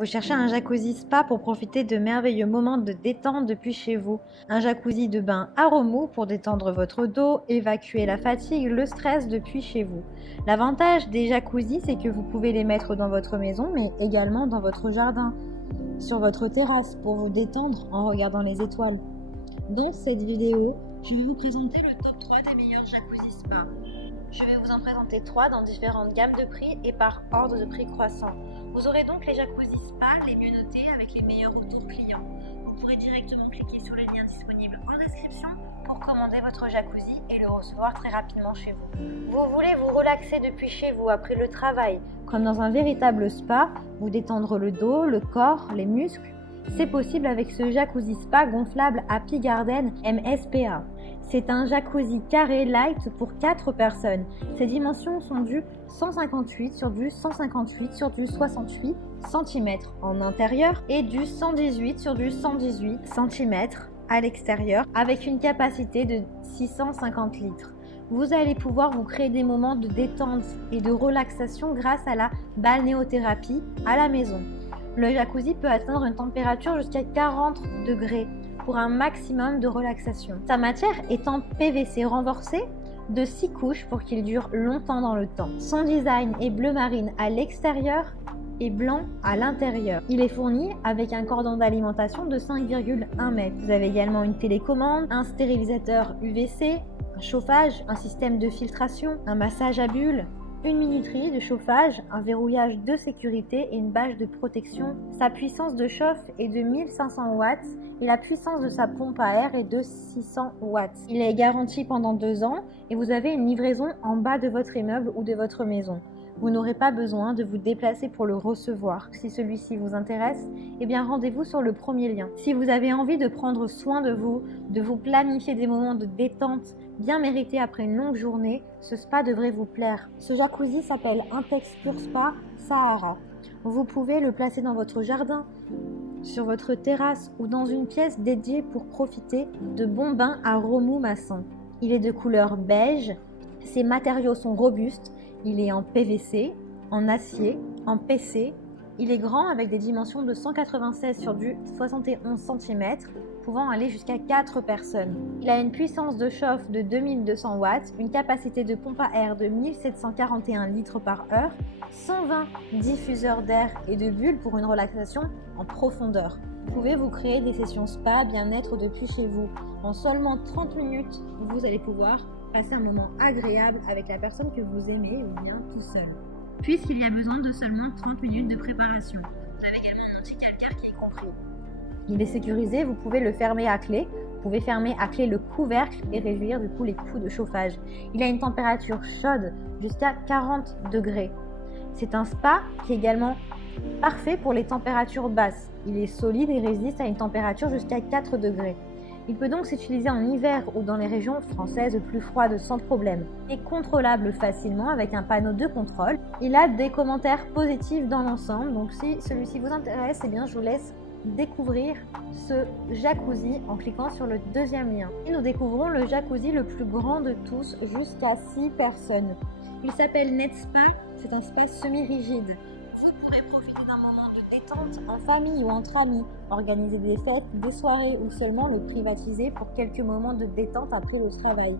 Vous cherchez un jacuzzi spa pour profiter de merveilleux moments de détente depuis chez vous. Un jacuzzi de bain à remous pour détendre votre dos, évacuer la fatigue, le stress depuis chez vous. L'avantage des jacuzzis, c'est que vous pouvez les mettre dans votre maison, mais également dans votre jardin, sur votre terrasse, pour vous détendre en regardant les étoiles. Dans cette vidéo, je vais vous présenter le top 3 des meilleurs jacuzzi spa. Je vais vous en présenter 3 dans différentes gammes de prix et par ordre de prix croissant. Vous aurez donc les jacuzzi spa les mieux notés avec les meilleurs retours clients. Vous pourrez directement cliquer sur le lien disponible en description pour commander votre jacuzzi et le recevoir très rapidement chez vous. Vous voulez vous relaxer depuis chez vous après le travail, comme dans un véritable spa, vous détendre le dos, le corps, les muscles. C'est possible avec ce jacuzzi spa gonflable Happy Garden MSPA. C'est un jacuzzi carré light pour 4 personnes. Ses dimensions sont du 158 sur du 158 sur du 68 cm en intérieur et du 118 sur du 118 cm à l'extérieur avec une capacité de 650 litres. Vous allez pouvoir vous créer des moments de détente et de relaxation grâce à la balnéothérapie à la maison. Le jacuzzi peut atteindre une température jusqu'à 40 degrés pour un maximum de relaxation. Sa matière est en PVC renforcé de 6 couches pour qu'il dure longtemps dans le temps. Son design est bleu marine à l'extérieur et blanc à l'intérieur. Il est fourni avec un cordon d'alimentation de 5,1 mètres. Vous avez également une télécommande, un stérilisateur UVC, un chauffage, un système de filtration, un massage à bulles, une minuterie de chauffage, un verrouillage de sécurité et une bâche de protection. Sa puissance de chauffe est de 1500 watts et la puissance de sa pompe à air est de 600 watts. Il est garanti pendant 2 ans et vous avez une livraison en bas de votre immeuble ou de votre maison. Vous n'aurez pas besoin de vous déplacer pour le recevoir. Si celui-ci vous intéresse, eh bien rendez-vous sur le premier lien. Si vous avez envie de prendre soin de vous planifier des moments de détente bien mérités après une longue journée, ce spa devrait vous plaire. Ce jacuzzi s'appelle Intex Pure Spa Sahara. Vous pouvez le placer dans votre jardin, sur votre terrasse ou dans une pièce dédiée pour profiter de bons bains à remous maçon. Il est de couleur beige. Ses matériaux sont robustes. Il est en PVC, en acier, en PC. Il est grand avec des dimensions de 196 sur du 71 cm, pouvant aller jusqu'à 4 personnes. Il a une puissance de chauffe de 2200 watts, une capacité de pompe à air de 1741 litres par heure, 120 diffuseurs d'air et de bulles pour une relaxation en profondeur. Vous pouvez vous créer des sessions spa bien-être depuis chez vous. En seulement 30 minutes, vous allez pouvoir passer un moment agréable avec la personne que vous aimez ou bien tout seul. Puisqu'il y a besoin de seulement 30 minutes de préparation. Vous avez également un anti-calcaire qui est compris. Il est sécurisé, vous pouvez le fermer à clé. Vous pouvez fermer à clé le couvercle et réduire du coup les coûts de chauffage. Il a une température chaude jusqu'à 40 degrés. C'est un spa qui est également parfait pour les températures basses. Il est solide et résiste à une température jusqu'à 4 degrés. Il peut donc s'utiliser en hiver ou dans les régions françaises plus froides sans problème. Il est contrôlable facilement avec un panneau de contrôle. Il a des commentaires positifs dans l'ensemble, donc si celui-ci vous intéresse, eh bien je vous laisse découvrir ce jacuzzi en cliquant sur le deuxième lien. Et nous découvrons le jacuzzi le plus grand de tous, jusqu'à 6 personnes. Il s'appelle NetSpa, c'est un spa semi-rigide. Vous pourrez profiter d'un moment de détente en famille ou entre amis, organiser des fêtes, des soirées ou seulement le privatiser pour quelques moments de détente après le travail.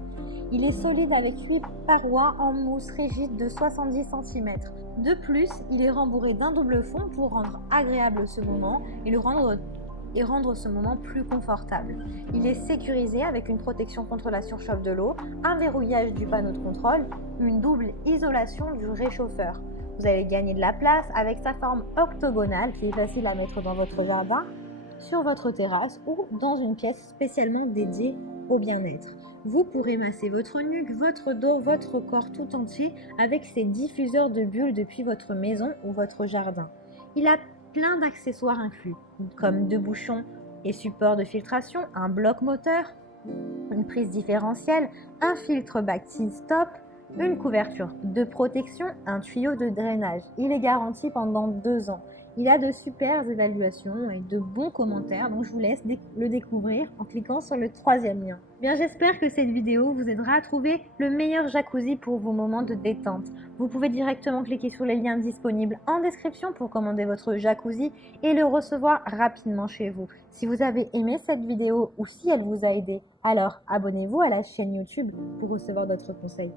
Il est solide avec 8 parois en mousse rigide de 70 cm. De plus, il est rembourré d'un double fond pour rendre agréable ce moment et rendre ce moment plus confortable. Il est sécurisé avec une protection contre la surchauffe de l'eau, un verrouillage du panneau de contrôle, une double isolation du réchauffeur. Vous allez gagner de la place avec sa forme octogonale qui est facile à mettre dans votre jardin, sur votre terrasse ou dans une pièce spécialement dédiée au bien-être. Vous pourrez masser votre nuque, votre dos, votre corps tout entier avec ces diffuseurs de bulles depuis votre maison ou votre jardin. Il a plein d'accessoires inclus, comme 2 bouchons et supports de filtration, un bloc moteur, une prise différentielle, un filtre Bacti-Stop, une couverture de protection, un tuyau de drainage. Il est garanti pendant 2 ans. Il a de super évaluations et de bons commentaires, donc je vous laisse le découvrir en cliquant sur le 3e lien. Bien, j'espère que cette vidéo vous aidera à trouver le meilleur jacuzzi pour vos moments de détente. Vous pouvez directement cliquer sur les liens disponibles en description pour commander votre jacuzzi et le recevoir rapidement chez vous. Si vous avez aimé cette vidéo ou si elle vous a aidé, alors abonnez-vous à la chaîne YouTube pour recevoir d'autres conseils.